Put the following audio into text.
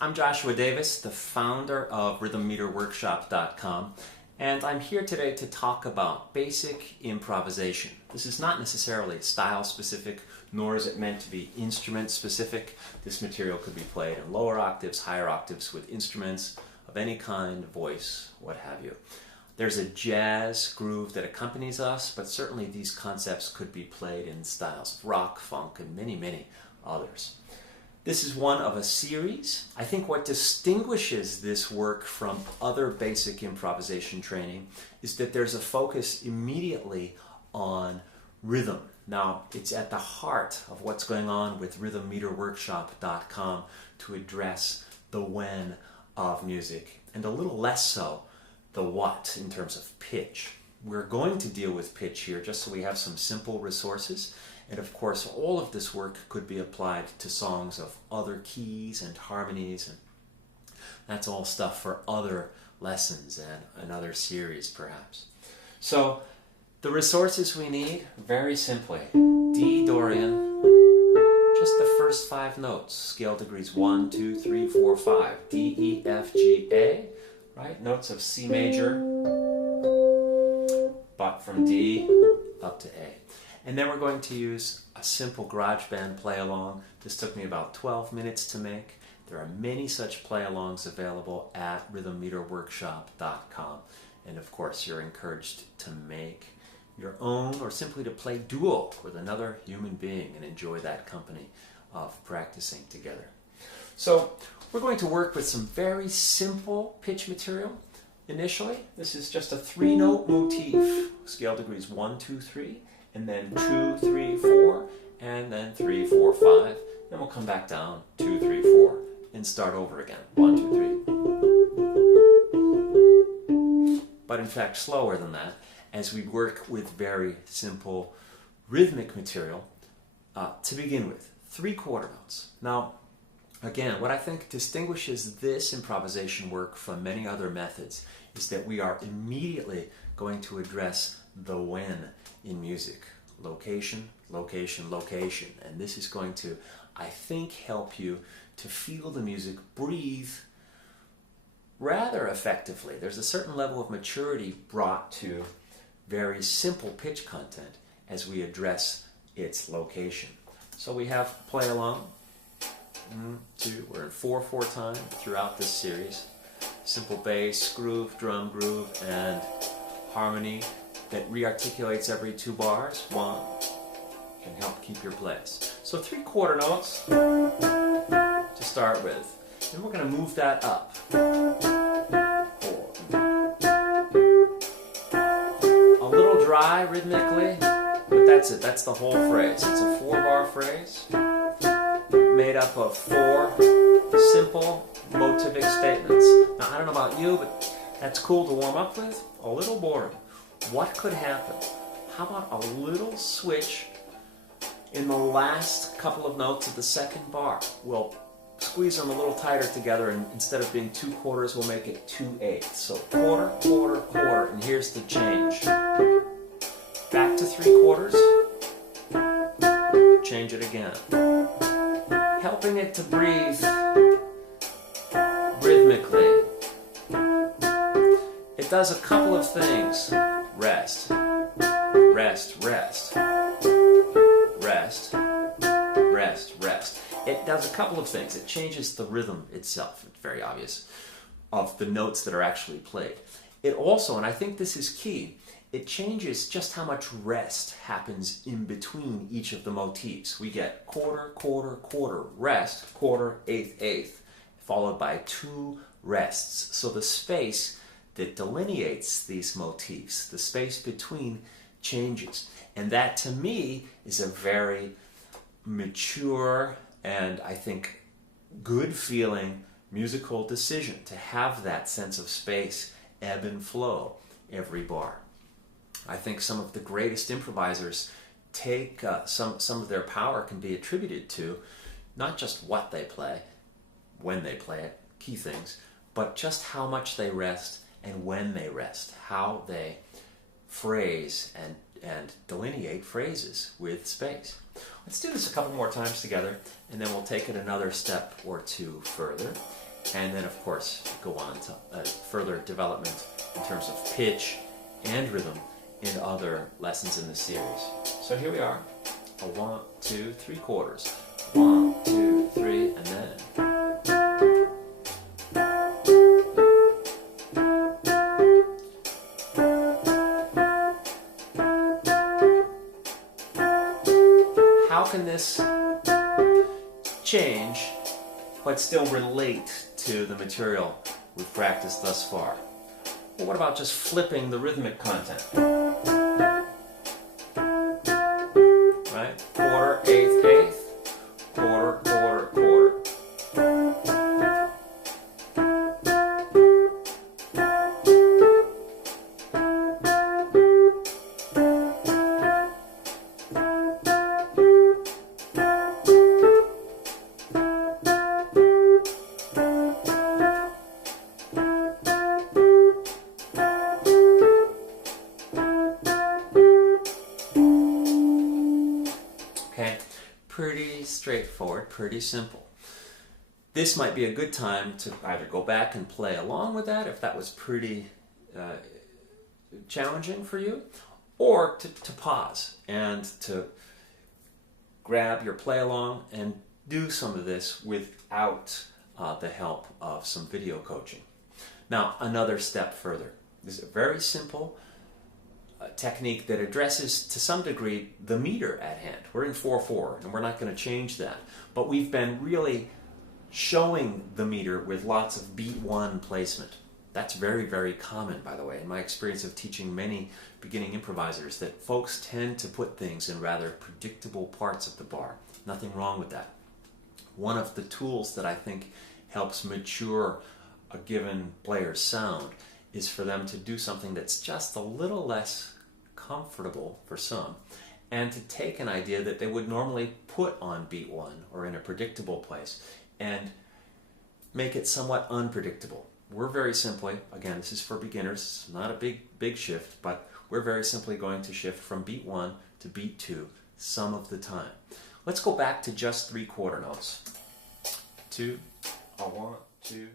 I'm Joshua Davis, the founder of RhythmMeterWorkshop.com, and I'm here today to talk about basic improvisation. This is not necessarily style specific, nor is it meant to be instrument specific. This material could be played in lower octaves, higher octaves with instruments of any kind, voice, what have you. There's a jazz groove that accompanies us, but certainly these concepts could be played in styles of rock, funk, and many, many others. This is one of a series. I think what distinguishes this work from other basic improvisation training is that there's a focus immediately on rhythm. Now, it's at the heart of what's going on with RhythmMeterWorkshop.com to address the when of music, and a little less so the what in terms of pitch. We're going to deal with pitch here just so we have some simple resources. And of course, all of this work could be applied to songs of other keys and harmonies, and that's all stuff for other lessons and another series perhaps. So the resources we need, very simply, D Dorian, just the first 5 notes, scale degrees 1, 2, 3, 4, 5, D, E, F, G, A, right? Notes of C major, but from D up to A. And then we're going to use a simple GarageBand play-along. This took me about 12 minutes to make. There are many such play-alongs available at RhythmMeterWorkshop.com. And of course, you're encouraged to make your own or simply to play duo with another human being and enjoy that company of practicing together. So we're going to work with some very simple pitch material. Initially, this is just a 3-note motif, scale degrees 1, 2, 3. And then 2, 3, 4, and then 3, 4, 5. Then we'll come back down, 2, 3, 4, and start over again. 1, 2, 3. But in fact, slower than that, as we work with very simple rhythmic material to begin with. 3/4 notes. Now, again, what I think distinguishes this improvisation work from many other methods is that we are immediately going to address the when in music. Location, location, location. And this is going to, I think, help you to feel the music breathe rather effectively. There's a certain level of maturity brought to very simple pitch content as we address its location. So we have play along. 2, we're in 4/4 time throughout this series. Simple bass, groove, drum groove, and harmony that rearticulates every 2 bars. 1 can help keep your place. So 3/4 notes to start with. Then we're going to move that up. 4. A little dry rhythmically, but that's it. That's the whole phrase. It's a 4-bar phrase made up of 4 simple motivic statements. Now, I don't know about you, but that's cool to warm up with. A little boring. What could happen? How about a little switch in the last couple of notes of the second bar? We'll squeeze them a little tighter together, and instead of being 2/4, we'll make it 2/8. So 1/4, 1/4, 1/4, and here's the change. Back to 3/4. Change it again. Helping it to breathe rhythmically. It does a couple of things. Rest, rest, rest, rest, rest, rest. It does a couple of things. It changes the rhythm itself, it's very obvious, of the notes that are actually played. It also, and I think this is key, it changes just how much rest happens in between each of the motifs. We get 1/4, 1/4, 1/4, rest, 1/4, 1/8, 1/8, followed by 2 rests. So the space that delineates these motifs, the space between, changes. And that, to me, is a very mature and, I think, good feeling musical decision to have that sense of space ebb and flow every bar. I think some of the greatest improvisers take some of their power can be attributed to not just what they play, when they play it, key things, but just how much they rest and when they rest, how they phrase and delineate phrases with space. Let's do this a couple more times together, and then we'll take it another step or 2 further. and then of course go on to further development in terms of pitch and rhythm in other lessons in the series. So here we are, a 1, 2, 3 quarters. 1, 2, 3, and then. How can this change but still relate to the material we've practiced thus far? Well, what about just flipping the rhythmic content? Right? Quarter, eighth, eighth, quarter, quarter, quarter. Okay, pretty straightforward, pretty simple. This might be a good time to either go back and play along with that if that was pretty challenging for you, or to pause and to grab your play along and do some of this without the help of some video coaching. Now, another step further. This is a very simple technique that addresses to some degree the meter at hand. We're in 4/4 and we're not going to change that, but we've been really showing the meter with lots of beat 1 placement. That's very, very common, by the way, in my experience of teaching many beginning improvisers, that folks tend to put things in rather predictable parts of the bar. Nothing wrong with that. One of the tools that I think helps mature a given player's sound is for them to do something that's just a little less comfortable for some, and to take an idea that they would normally put on beat 1 or in a predictable place and make it somewhat unpredictable. We're very simply, again, this is for beginners, it's not a big shift, but we're very simply going to shift from beat 1 to beat 2 some of the time. Let's go back to just 3 quarter notes. 2, 1, 2.